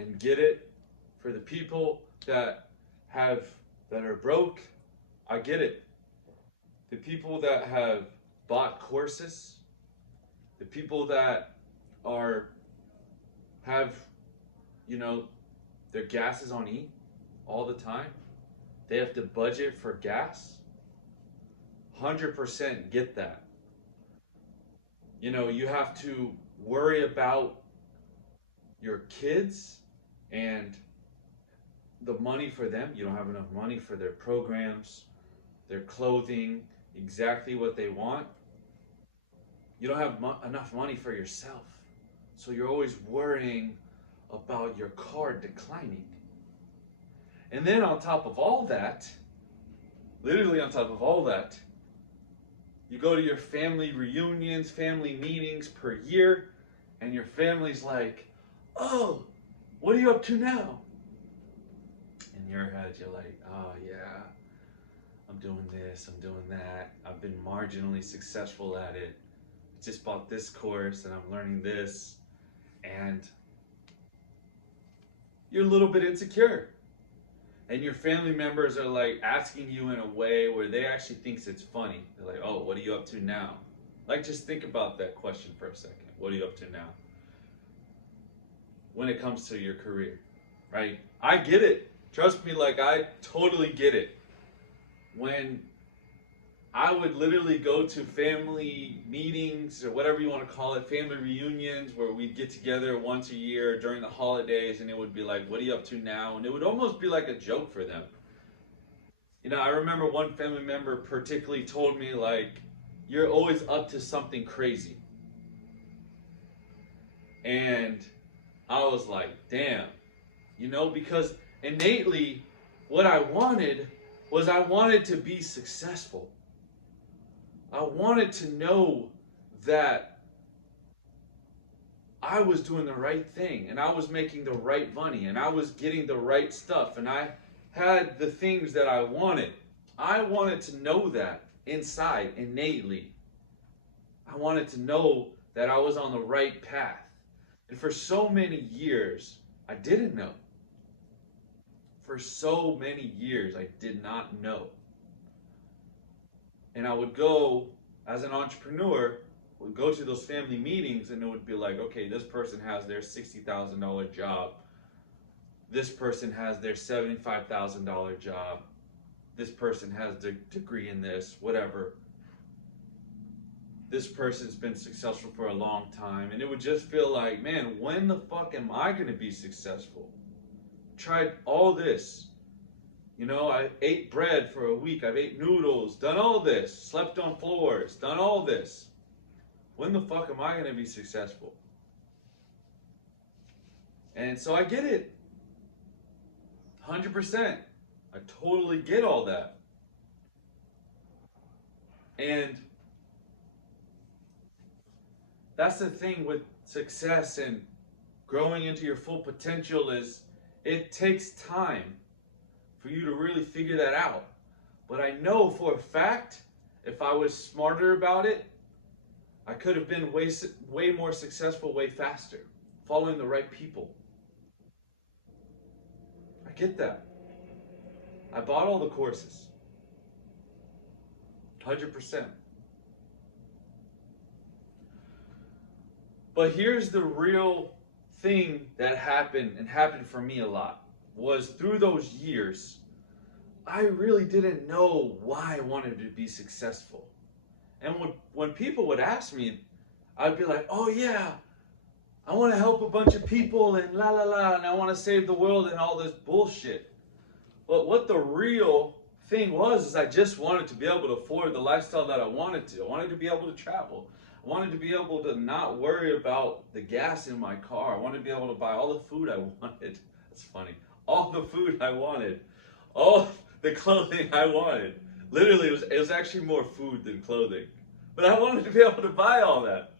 and get it. For the people have that are broke, I get it. The people that have bought courses, the people that are have, you know, their gas is on E all the time. They have to budget for gas. 100% get that. You have to worry about your kids and the money for them. You don't have enough money for their programs, their clothing, exactly what they want. You don't have enough money for yourself. So you're always worrying about your car declining. And then on top of all that, literally on top of all that, you go to your family reunions, family meetings per year, and your family's like, oh, what are you up to now? In your head, you're like, oh yeah, I'm doing this, I'm doing that. I've been marginally successful at it. I just bought this course and I'm learning this. And you're a little bit insecure. And your family members are like asking you in a way where they actually thinks it's funny. They're like, oh, what are you up to now? Like, just think about that question for a second. What are you up to now? When it comes to your career, right? I get it. Trust me, like, I totally get it. When I would literally go to family meetings or whatever you want to call it, family reunions where we'd get together once a year during the holidays, and it would be like, what are you up to now? And it would almost be like a joke for them. I remember one family member particularly told me, like, you're always up to something crazy. And I was like, damn, because innately what I wanted to be successful. I wanted to know that I was doing the right thing and I was making the right money and I was getting the right stuff and I had the things that I wanted. I wanted to know that inside, innately. I wanted to know that I was on the right path. And for so many years, I didn't know. For so many years, I did not know. And I would go, as an entrepreneur, would go to those family meetings and it would be like, okay, this person has their $60,000 job. This person has their $75,000 job. This person has their degree in this, whatever. This person's been successful for a long time. And it would just feel like, man, when the fuck am I going to be successful? Tried all this. I ate bread for a week. I've ate noodles, done all this, slept on floors, done all this. When the fuck am I going to be successful? And so I get it. 100%. I totally get all that. And that's the thing with success and growing into your full potential is it takes time for you to really figure that out. But I know for a fact, if I was smarter about it, I could have been way more successful, way faster, following the right people. I get that. I bought all the courses. 100%. But here's the real thing that happened, and happened for me a lot, was through those years, I really didn't know why I wanted to be successful. And when people would ask me, I'd be like, oh yeah, I want to help a bunch of people and la la la, and I want to save the world and all this bullshit. But what the real thing was is I just wanted to be able to afford the lifestyle that I wanted to. I wanted to be able to travel. I wanted to be able to not worry about the gas in my car. I wanted to be able to buy all the food I wanted. That's funny. All the food I wanted. All the clothing I wanted. Literally, it was actually more food than clothing. But I wanted to be able to buy all that.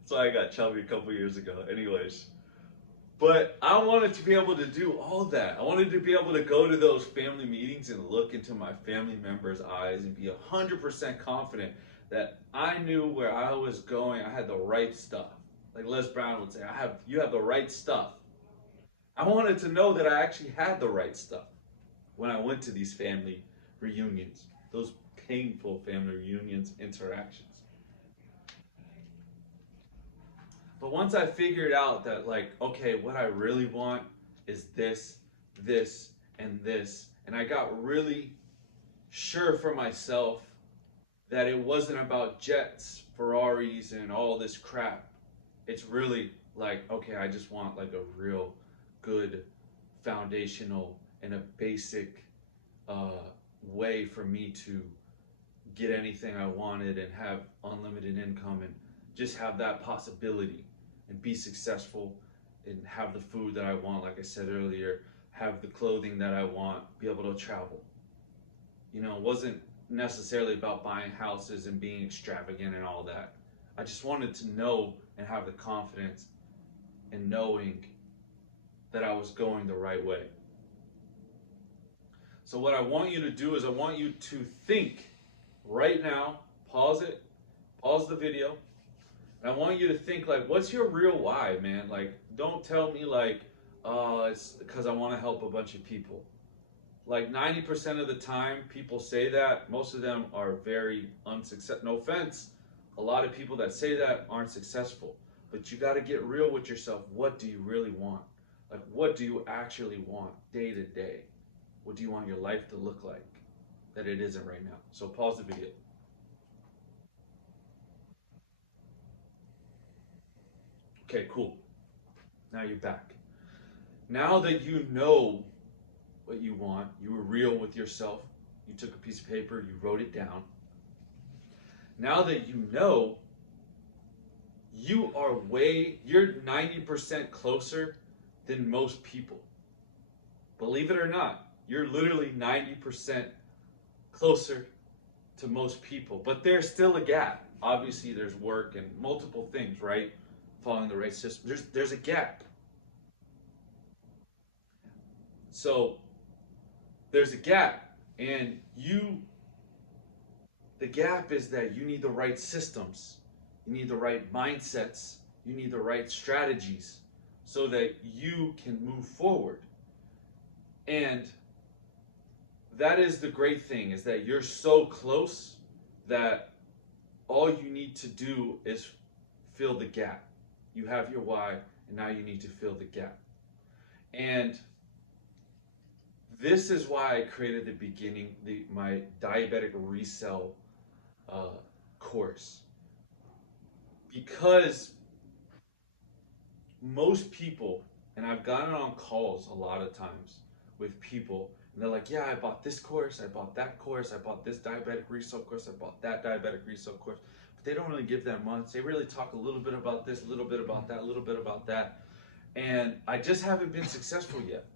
That's why I got chubby a couple years ago. Anyways. But I wanted to be able to do all that. I wanted to be able to go to those family meetings and look into my family members' eyes and be 100% confident that I knew where I was going. I had the right stuff. Like Les Brown would say, you have the right stuff. I wanted to know that I actually had the right stuff when I went to these family reunions, those painful family reunions interactions. But once I figured out that, like, okay, what I really want is this, this, and this, and I got really sure for myself that it wasn't about jets, Ferraris, and all this crap. It's really like, okay, I just want like a real good foundational and a basic uh, way for me to get anything I wanted and have unlimited income and just have that possibility and be successful and have the food that I want, like I said earlier, have the clothing that I want, be able to travel. You know, it wasn't necessarily about buying houses and being extravagant and all that. I just wanted to know and have the confidence in knowing that I was going the right way. So what I want you to do is I want you to think right now, pause it, pause the video, and I want you to think like, what's your real why, man? Like, don't tell me like, it's because I want to help a bunch of people. Like 90% of the time people say that, most of them are very unsuccessful. No offense, a lot of people that say that aren't successful. But you got to get real with yourself. What do you really want? Like, what do you actually want day to day? What do you want your life to look like that it isn't right now? So pause the video. Okay, cool. Now you're back. Now that you know what you want, you were real with yourself, you took a piece of paper, you wrote it down. Now that you know, you're 90% closer than most people. Believe it or not, you're literally 90% closer to most people. But there's still a gap. Obviously, there's work and multiple things, right? Following the right system. There's a gap. So there's a gap, and the gap is that you need the right systems, you need the right mindsets, you need the right strategies so that you can move forward. And that is the great thing, is that you're so close that all you need to do is fill the gap. You have your why, and now you need to fill the gap. And this is why I created my diabetic resell course, because most people, and I've gotten on calls a lot of times with people, and they're like, yeah, I bought this course, I bought that course, I bought this diabetic resell course, I bought that diabetic resell course, but they don't really give that much. They really talk a little bit about this, a little bit about that, a little bit about that, and I just haven't been successful yet.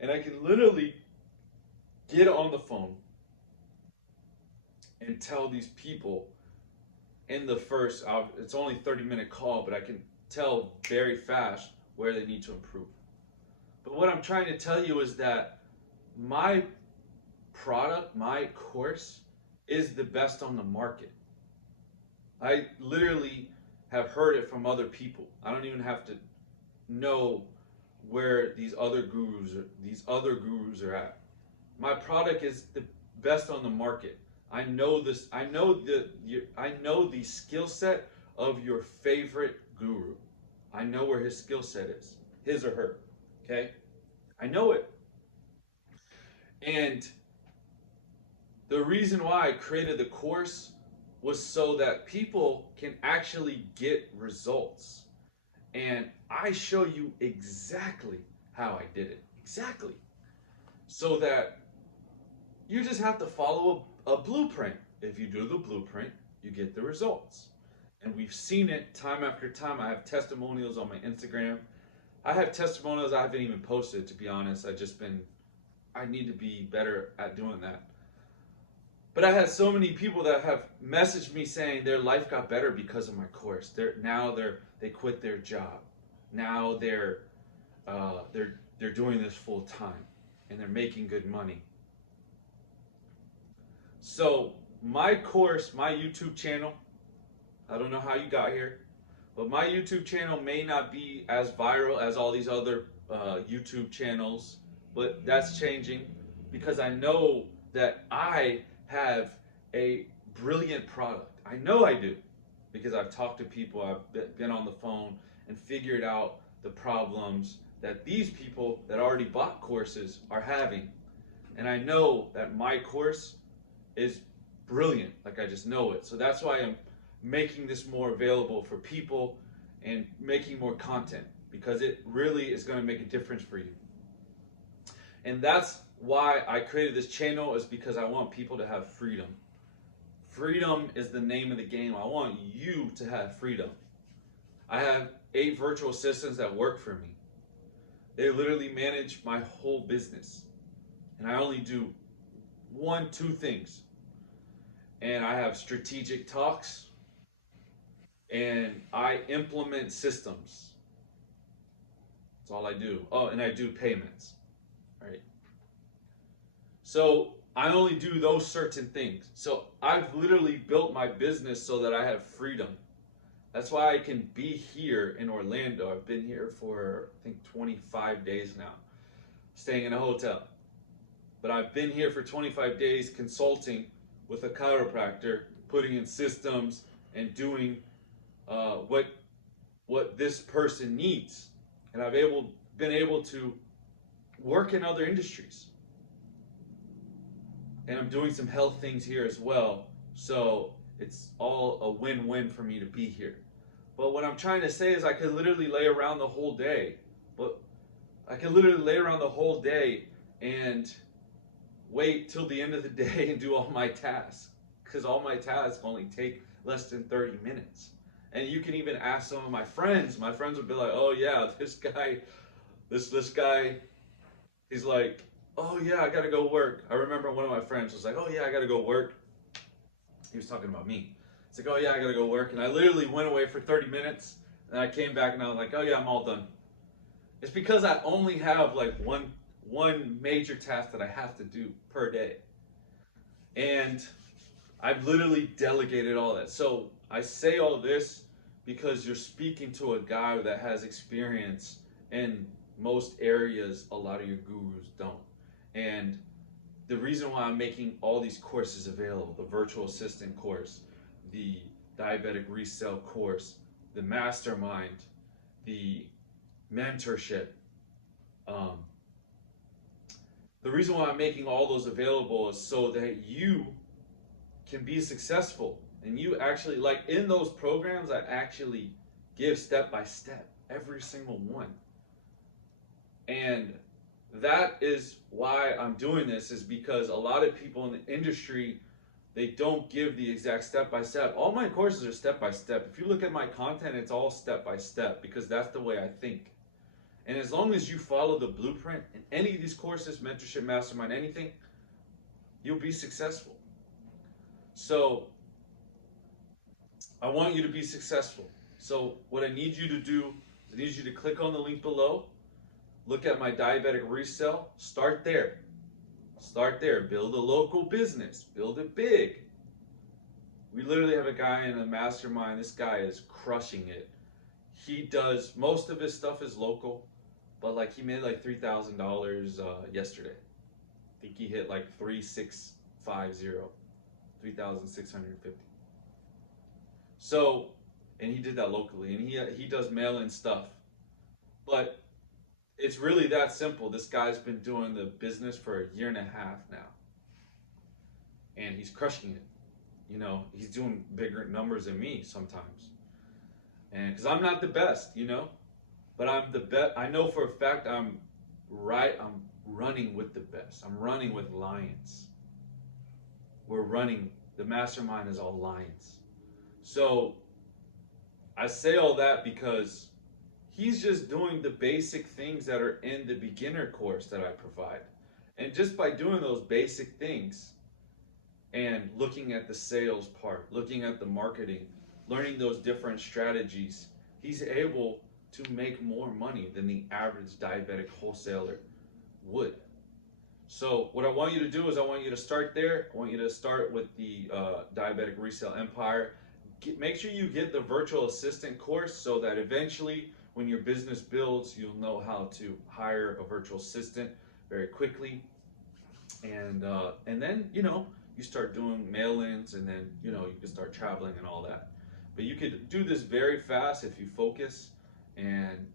And I can literally get on the phone and tell these people in the first, it's only 30-minute call, but I can tell very fast where they need to improve. But what I'm trying to tell you is that my product, my course, is the best on the market. I literally have heard it from other people. I don't even have to know where these other gurus are at. My product is the best on the market. I know this. I know the skill set of your favorite guru. I know where his skill set is, his or her. Okay, I know it. And the reason why I created the course was so that people can actually get results. And I show you exactly how I did it. Exactly. So that you just have to follow a blueprint. If you do the blueprint, you get the results. And we've seen it time after time. I have testimonials on my Instagram. I have testimonials I haven't even posted, to be honest. I need to be better at doing that. But I had so many people that have messaged me saying their life got better because of my course. They quit their job. Now they're doing this full time, and they're making good money. So my course, my YouTube channel, I don't know how you got here, But my YouTube channel may not be as viral as all these other YouTube channels, but that's changing because I know that I have a brilliant product. I know I do because I've talked to people, I've been on the phone and figured out the problems that these people that already bought courses are having. And I know that my course is brilliant, like I just know it. So that's why I'm making this more available for people and making more content, because it really is going to make a difference for you. And that's why I created this channel, is because I want people to have freedom. Freedom is the name of the game. I want you to have freedom. I have 8 virtual assistants that work for me. They literally manage my whole business. And I only do 1-2 things. And I have strategic talks, and I implement systems. That's all I do. Oh, and I do payments. All right. So I only do those certain things. So I've literally built my business so that I have freedom. That's why I can be here in Orlando. I've been here for, I think, 25 days now, staying in a hotel. But I've been here for 25 days consulting with a chiropractor, putting in systems and doing what this person needs. And I've been able to work in other industries. And I'm doing some health things here as well. So it's all a win-win for me to be here. But what I'm trying to say is I could literally lay around the whole day. But I could literally lay around the whole day and wait till the end of the day and do all my tasks. Because all my tasks only take less than 30 minutes. And you can even ask some of my friends. My friends would be like, oh yeah, this guy, he's like, oh yeah, I gotta go work. I remember one of my friends was like, oh yeah, I gotta go work. He was talking about me. It's like, oh yeah, I gotta go work. And I literally went away for 30 minutes and I came back and I was like, oh yeah, I'm all done. It's because I only have like one major task that I have to do per day. And I've literally delegated all that. So I say all this because you're speaking to a guy that has experience in most areas a lot of your gurus don't. And the reason why I'm making all these courses available, the virtual assistant course, the diabetic resale course, the mastermind, the mentorship, the reason why I'm making all those available is so that you can be successful. And you actually, like in those programs, I actually give step by step, every single one. And that is why I'm doing this, is because a lot of people in the industry, they don't give the exact step by step. All my courses are step by step. If you look at my content, it's all step by step because that's the way I think. And as long as you follow the blueprint in any of these courses, mentorship, mastermind, anything, you'll be successful. So I want you to be successful. So what I need you to do is I need you to click on the link below, look at my diabetic resale, start there. Start there, build a local business, build it big. We literally have a guy in a mastermind, this guy is crushing it. He does, most of his stuff is local, but like he made like $3,000 yesterday. I think he hit like 3,650. So, and he did that locally, and he does mail-in stuff. But it's really that simple. This guy's been doing the business for 1.5 years now. And he's crushing it. You know, he's doing bigger numbers than me sometimes. And because I'm not the best, you know, but I'm the best. I know for a fact I'm running with the best. I'm running with lions. We're running, the mastermind is all lions. So I say all that because he's just doing the basic things that are in the beginner course that I provide. And just by doing those basic things and looking at the sales part, looking at the marketing, learning those different strategies, he's able to make more money than the average diabetic wholesaler would. So what I want you to do is I want you to start there. I want you to start with the diabetic resale empire. make sure you get the virtual assistant course so that eventually when your business builds, you'll know how to hire a virtual assistant very quickly. And then, you know, you start doing mail-ins, and then, you know, you can start traveling and all that. But you could do this very fast if you focus and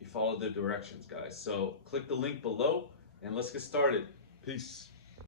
you follow the directions, guys. So click the link below and let's get started. Peace.